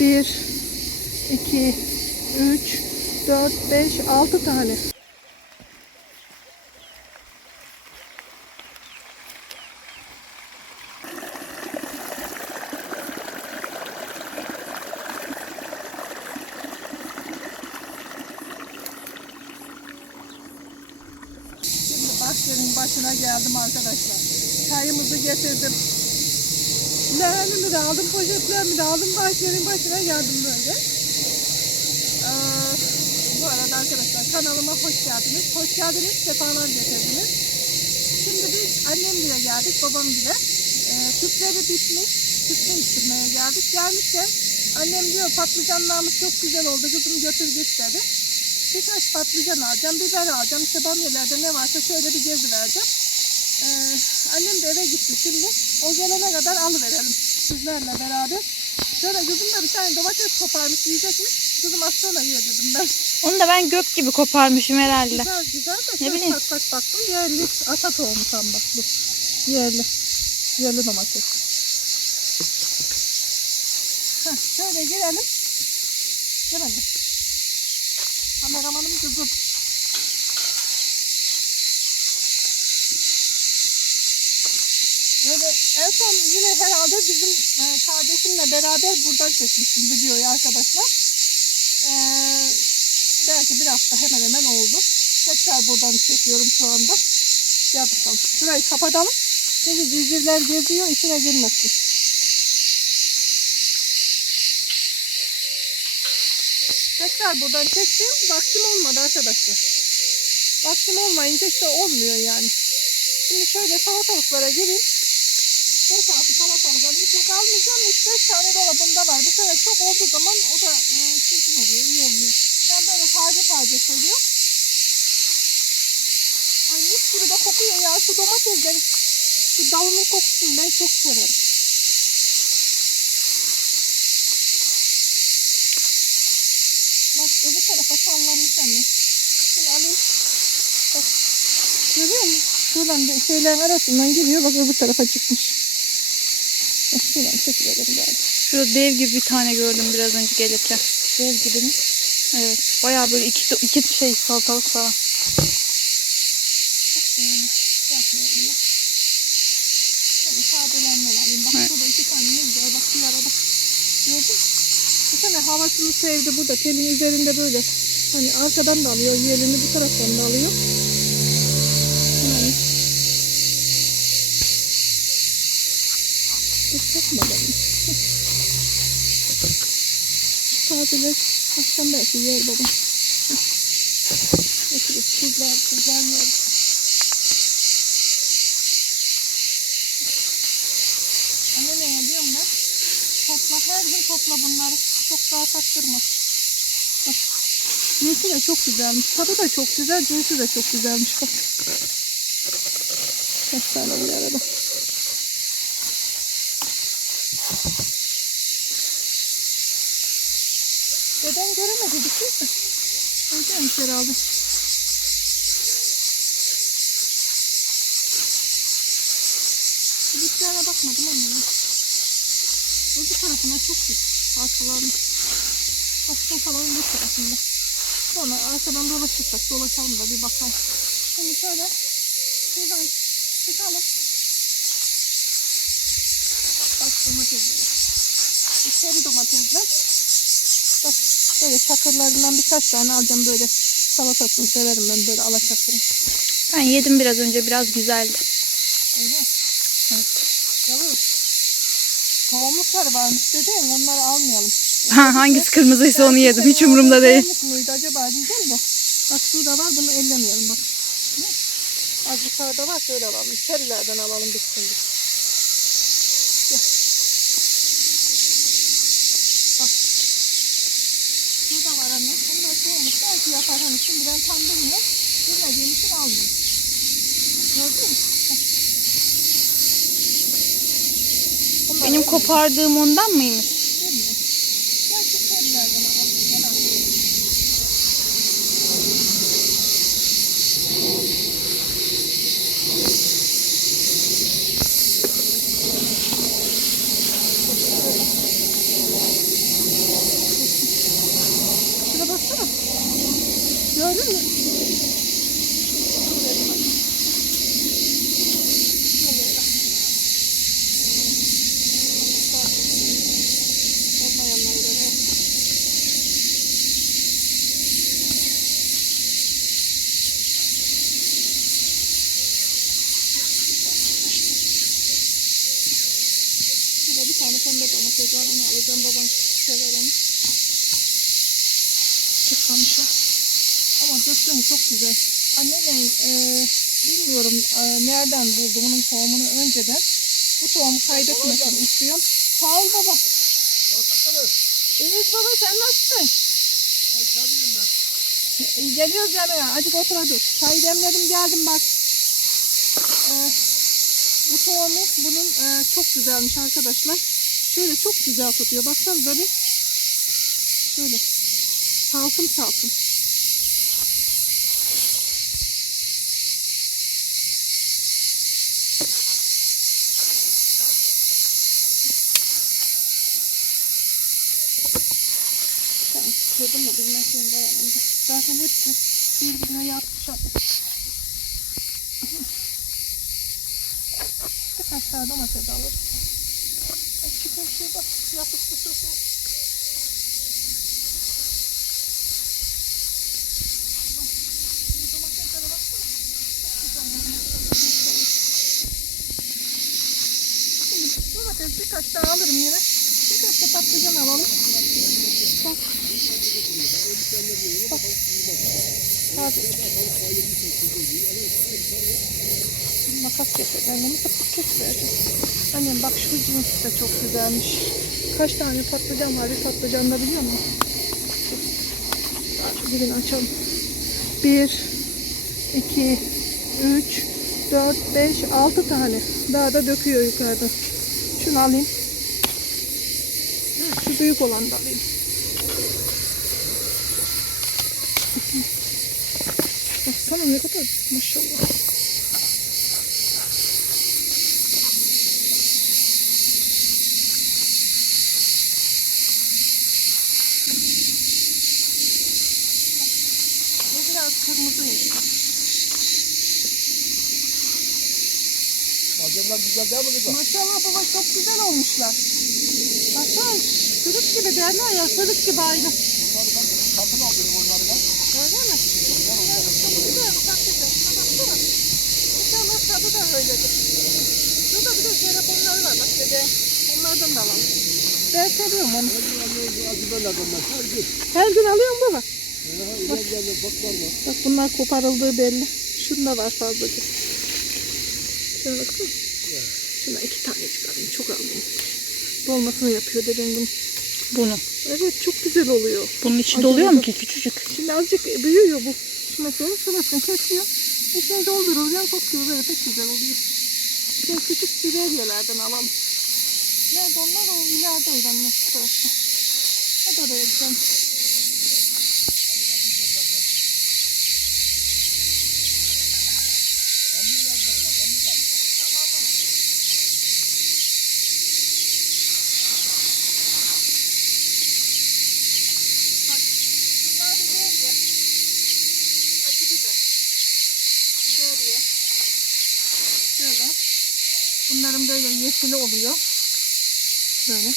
Bir, iki, üç, dört, beş, altı tane. Şimdi başına geldim arkadaşlar. Çayımızı getirdim. Leğenimi de aldım, poşetlerimi de aldım. Bahçenin başına geldim böyle. Ee, bu arada arkadaşlar kanalıma hoş geldiniz. Hoş geldiniz, sefalar getirdiniz. Şimdi biz annemle geldik, babamgile. Ee, tüpleri bitmiş, tüp değiştirmeye geldik. Gelmişken annem diyor patlıcanlarımız çok güzel oldu, kızım götür git dedi. Birkaç patlıcan alacağım, biber alacağım. İşte bamyalarda ne varsa şöyle bir gezi vereceğim. Ee, annem de eve gitti şimdi. O gelene kadar alıverelim sizlerle beraber. Şöyle kızım da bir tane domates koparmış yiyecekmiş. Kızım az sonra yiyor dedim ben. Onu da ben gök gibi koparmışım herhalde. Güzel güzel de Ne bileyim. bak bak baktım yerli ata tohumu tam bak bu. Yerli. Yerli domates. Heh, şöyle girelim. Girelim. Kameramanım kızım. Son yine herhalde bizim e, kardeşimle beraber buradan çekmiştim videoyu arkadaşlar. Ee, belki bir hafta hemen hemen oldu. Tekrar buradan çekiyorum şu anda. Gel. Şurayı kapatalım. Çünkü civcivler geziyor içine girmesin. Tekrar buradan çektim. Vaktim olmadı arkadaşlar. Vaktim olmayınca işte olmuyor yani. Şimdi şöyle salatalıklara gireyim. 5 altı salatalık alayım. Çok almayacağım. 3-5 tane dolabında var. Bu sefer çok olduğu zaman o da e, çirkin oluyor. iyi olmuyor. Ben böyle taze taze seviyorum. Ay mis gibi de kokuyor ya. Şu domateslerin şu dalının kokusunu ben çok severim. Bak öbür tarafa sallanmış anne. Şunu alayım. Bak. Görüyor musun? Şuradan şeylerin arasından giriyor. Bak öbür tarafa çıkmış. Şuradan çekilelim galiba. Şurada dev gibi bir tane gördüm biraz önce gelirken. Dev gibi mi? Evet. Bayağı böyle iki, iki şey salatalık falan. Çok beğenmiş. Şey yapmayalım ya. Şöyle sadelenler alayım. Bak Evet. burada iki tane ne güzel. Bak bir arada. Gördün mü? Bu sene havasını sevdi burada. Telin üzerinde böyle. Hani arkadan da alıyor. Yerini bu taraftan da alıyor. Yani. Çok takmadan. Tazeler akşam belki yer baba. Götürürüz. Kızlar, kızlar yer. Anne ne diyorum ben? Topla her gün topla bunları. Çok daha taktırma. Bak. De çok güzelmiş. Tadı da çok güzel. Cinsi de çok güzelmiş. Bak. Kaç tane bir arada. Neden göremedi mi? Öyleymiş herhalde. Çocuklara bakmadım ama. Öbür tarafına çok git. Arkalarını. Bak sofaların bu tarafında. Sonra arkadan dolaşırsak dolaşalım da bir bakalım. Şimdi şöyle şuradan çıkalım. Bak domatesler. Bu seri domatesler. Bak böyle çakırlarından birkaç tane alacağım böyle. Salatasını severim ben böyle alaçakırım. Ben yedim biraz önce biraz güzeldi. Öyle mi? Evet. Yavuz. Tohumluklar varmış dedin onları almayalım. Ha, hangisi kırmızıysa onu yedim. Hiç umurumda değil. Tohumluk muydu acaba diyeceğim de. Bak şurada var bunu ellemeyelim bak. Az yukarıda var şöyle alalım. Çerilerden alalım biz şimdi. Gel. Bak. Anne. Bunlar tohumluk belki yapar hani şimdi ben tam bilmiyorum. Bilmediğim için almıyorum. Gördün mü? Benim kopardığım ondan mıymış? Bilmiyorum. Gel şu kedilerden alalım. Gel al. Şuna baksana. Gördün mü? Bir tane pembe domates var. Onu alacağım. Babam sever onu. Tıklamış o. Ama döktüm çok güzel. Anneanne e, bilmiyorum e, nereden buldu bunun tohumunu önceden. Bu tohumu kaybetmesin istiyorum. Sağ ol baba. Nasılsınız? İyiyiz baba sen nasılsın? Ben çalıyorum ben. Geliyoruz yanına. Acık otur hadi. Çay demledim geldim bak. Ee, bu tohumu bunun e, çok güzelmiş arkadaşlar. Şöyle çok güzel tutuyor. Baksanıza bir. Şöyle. Salkım salkım. Ben kırdım da bilmem şeyin dayanınca. Zaten hepsi birbirine yapmış ama. Birkaç tane domates alırım. Çıkın şurada yapıştı sesi. Domateslere baksana. Çok güzel olmuş. Domates birkaç daha alırım yine. Birkaç da patlıcan alalım. Bak. Makas getir. Annemi tıpkı kesvereceğim. Annem bak şu cins de çok güzelmiş. Kaç tane patlıcan var bir patlıcanda biliyor musun? Birini açalım. Bir, iki, üç, dört, beş, altı tane. Daha da döküyor yukarıda. Şunu alayım. Şu büyük olanı da alayım. Baksana ne kadar maşallah. Bu biraz kırmızıymış. Malzemeler güzel değil mi kızım? Maşallah baba çok güzel olmuşlar. Baksana sırık gibi derler ya sırık gibi aynı. Bunları ben satın aldım onları ben. Öyle mi? Bunlar çok güzel bak güzel. Baksana. İnşallah tadı da öyledir. Şurada bir de telefonları var bak dede. Onlardan da alalım. Ben seviyorum onu. Her gün gün alıyorum baba. Var. Bak bunlar koparıldığı belli. Şunda var fazlaca. Şuna baksana. Şuna iki tane çıkarayım. Çok almayayım. Dolmasını yapıyor dedem bunu. Evet çok güzel oluyor. Bunun içi doluyor mu ki küçücük? Şimdi azıcık büyüyor bu. Şuna koyun sırasını kesiyor. İçine doldururken kokuyor böyle pek güzel oluyor. Şöyle küçük biberyelerden alalım. Nerede onlar? O ileride öğrenmek şu tarafta. Hadi oraya gidelim. Bunların böyle yeşili oluyor. Böyle.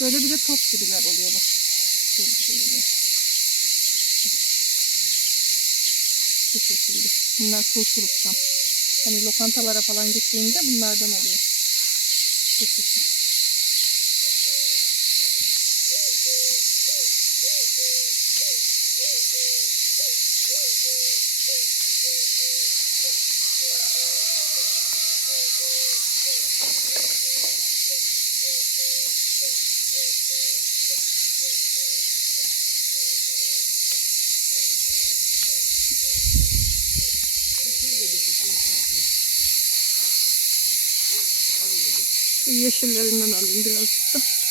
Böyle bir de top gibiler oluyor bak. Şöyle şöyle. Bu şekilde. Bunlar turşuluktan. Hani lokantalara falan gittiğinde bunlardan oluyor. Turşusu. Yeşillerinden alayım birazcık da.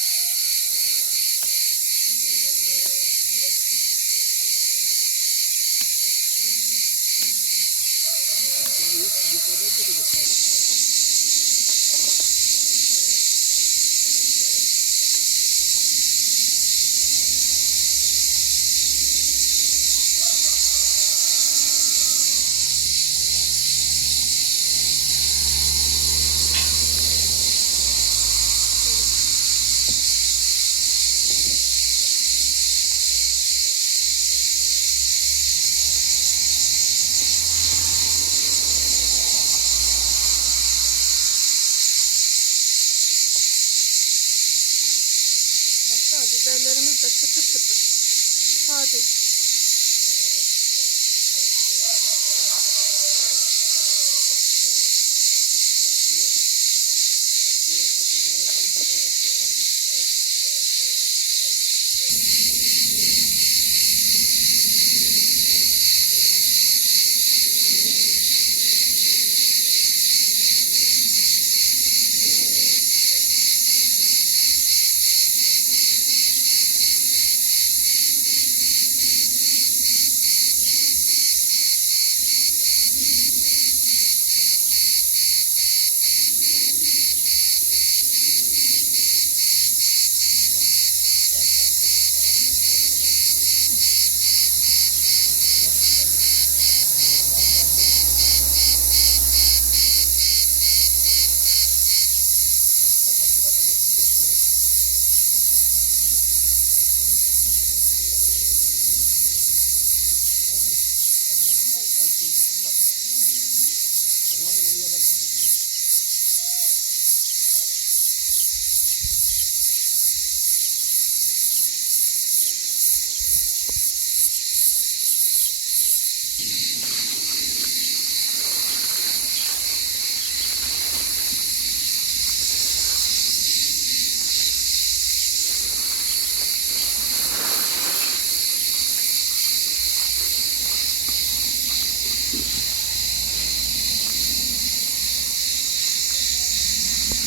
Biberlerimiz de kıtır kıtır. Taze.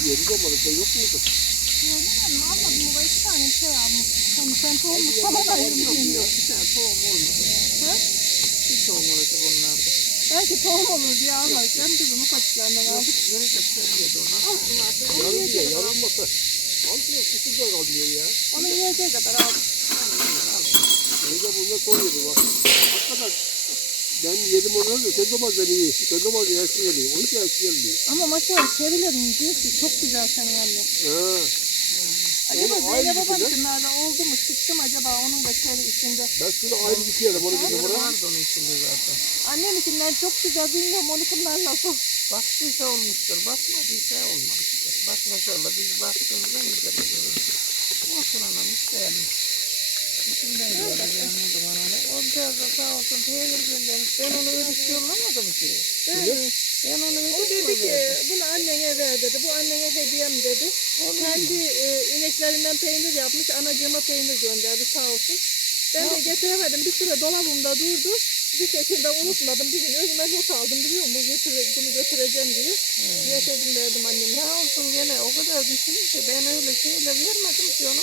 Yeri de olmadı. Şey yok muydu? Gördün mü? Almadım baba iki tane şey almış. Hani sen tohumlu falan ayırmışsın. Bir tane tohum olmadı. Ha? Bir tohum olacak onlarda. Belki tohum olur diye almadık. Hem kızım ufacıklarından aldık. Verecek seviyede ona. Yarım diye yarım masa. Altına susuz da kalmıyor ya. Onu yiyecek kadar aldık. Neyse bunlar yedi bak. Hakikaten ben yedim onları da sen domates iyi. Sen domates eski geliyor. Onun için eski geliyor. Ama maşallah çerilerin cinsi çok güzel senin anne. Ha. Acaba Onu ayrı Zeynep güzel. babamınlarda oldu mu? Çıktı mı acaba onun da çeri içinde? Ben şunu ayrı dikerim. Onu bir Var numara. vardı onun içinde zaten. Anneminkinden çok güzel bilmiyorum onu bunlar nasıl. Baktıysa olmuştur. Bakmadıysa olmamıştır. Bak maşallah biz baktığımızda güzel oluyor. Olsun anam isteyelim. İçinden göreceğim o zaman onu. O biraz da sağ olsun peynir göndermiş. Ben onu ödüş yollamadım ki. Evet. Ben onu O ödüş dedi ki bunu annene ver dedi. Bu annene hediyem dedi. Kendi e, ineklerinden peynir yapmış. Anacığıma peynir gönderdi sağ olsun. Ben de getiremedim. Bir süre dolabımda durdu. Bir şekilde unutmadım. Bir gün özüme not aldım biliyor musun? Götüre, bunu götüreceğim diye. Getirdim verdim anneme. Sağ olsun gene o kadar düşününce ben öyle şeyle vermedim ki onu.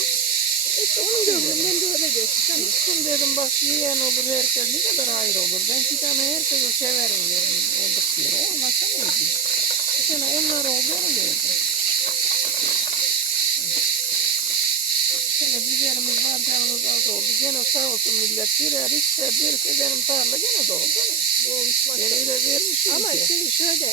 İşte onun gönlünden de öyle geçti. Sen Gittim dedim bak yiyen olur herkes ne kadar hayır olur. Ben bir tane herkese severim dedim olduk diye. Olmasa neydi? Bir tane onlar oldu onu verdim. Bir tane biberimiz var canımız az oldu. Gene sağ olsun millet birer ister verirse benim tarla gene doldu. olmuş Ben maşallah. öyle vermişim Ama ki. şimdi şöyle.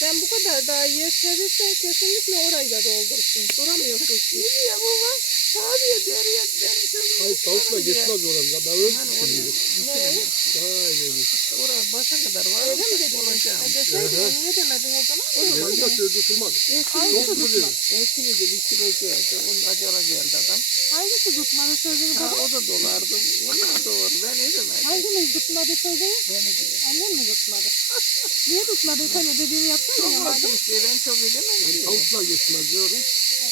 Sen bu kadar daha yer çevirsen kesinlikle orayı da doldursun. Duramıyorsun. Ne diyor bu var? Tabiye deriye benim sözüm. Hayır tavukla geçmez orada. Ben öyle düşünüyorum. Ne? Aynen. işte oraya başa kadar var. Öyle mi dedin? E deseydin niye demedin o zaman? Benim de söz tutulmaz. Hangisi Çok mu dedim? Ekini de bitireceğiz. Onun acala geldi adam. Hangisi tutmadı sözünü baba? o da dolardı. O ne doğru? Ben ne demek? Hangimiz tutmadı sözünü? Beni diyor. Annem mi tutmadı? Niye tutmadı? Sen de dediğini yapsana Çok ya. oldu işte. Ben çok edemem ki. Tavukla geçmez diyorum.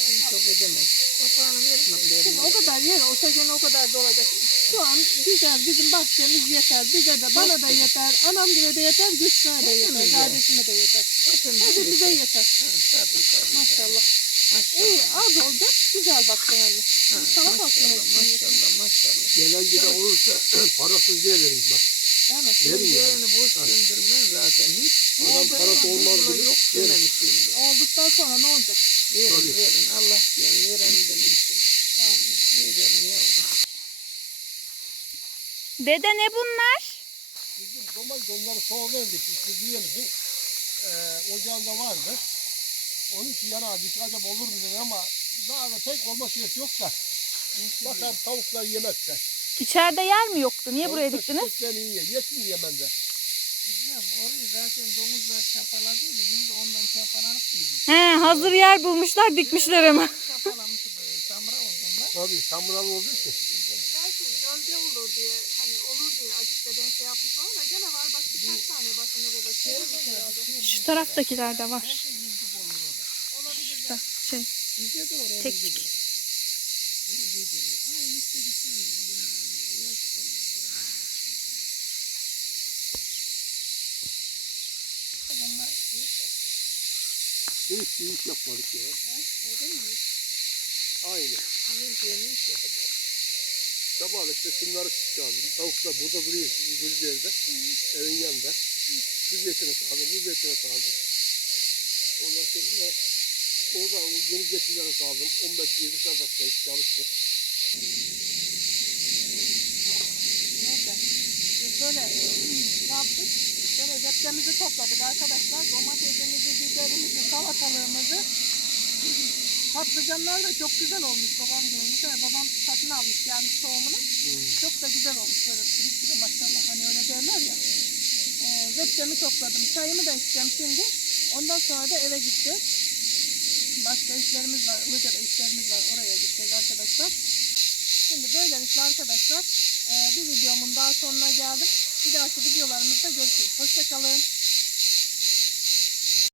Ben çok edemem. Vermem derim. o kadar yer olsa gene o kadar dolacak. Şu an güzel bizim bahçemiz yeter. Bize de bana da yeter. Anam gibi de yeter. Güçlüğe de yeter. Hepimize. Kardeşime de yeter. Hepimiz Hepimize yeter. Ha, Tabii tabii. Maşallah. İyi az olacak. Güzel baksana anne. Ha, Salak maşallah, maşallah, maşallah. Gelen giden olursa parasız gelirim bak. Değil mi? Verin ya. Yerini boş döndürmez zaten hiç. Adam Oldu, parası olmaz Buna yok Verin. Olduktan sonra ne olacak? Verin Tabii. verin Allah diyen veren demiştim. Veriyorum yavrum. Dede ne bunlar? Bizim domates onları soğuk verdik. İşte diyemizin e, ocağında vardı. Onun için yanardık. Acaba olur mu dedi ama daha da pek olma şeysi yok da. Bakar tavuklar yemezse. İçeride yer mi yoktu? Niye buraya diktiniz? çiçekten iyi yer. Yesin Yemen'de. Kızım orayı zaten domuzlar çapaladıydı. Biz de ondan çapalanıp yedik. He, hazır yer bulmuşlar dikmişler hemen. Çapalamışı böyle samra olduğunda. Tabii samuralı olduğu için. Belki gölge olur diye hani olur diye acık deden şey yapmış olur da gene var bak birkaç tane başında baba şey herhalde. Şu taraftakiler de var. Olabilir Da, şey, Bize de oraya tek tük. Bir iş yapmadık ya. Aynı. Sabah işte şunları çıkardım. Tavuklar burada duruyor. Düz yerde. Evin yanında. Şu zeytine saldım. Bu zeytine saldım. Ondan sonra orada o yeni zeytinlere saldım. 15-20 saat dakika çalıştı. Neyse. Biz böyle ne yaptık? Böyle cepkemizi topladık arkadaşlar. Domatesimizi, biberimizi, salatalığımızı. Patlıcanlar da çok güzel olmuş babam gibi. Bu sene babam satın almış gelmiş tohumunu. Çok da güzel olmuş böyle çürük gibi maşallah hani öyle derler ya. Ee, zepçemi topladım. Çayımı da içeceğim şimdi. Ondan sonra da eve gideceğiz. Başka işlerimiz var. Ilıca'da işlerimiz var. Oraya gideceğiz arkadaşlar. Şimdi böylelikle arkadaşlar e, bir videomun daha sonuna geldim. Bir dahaki videolarımızda görüşürüz. Hoşçakalın.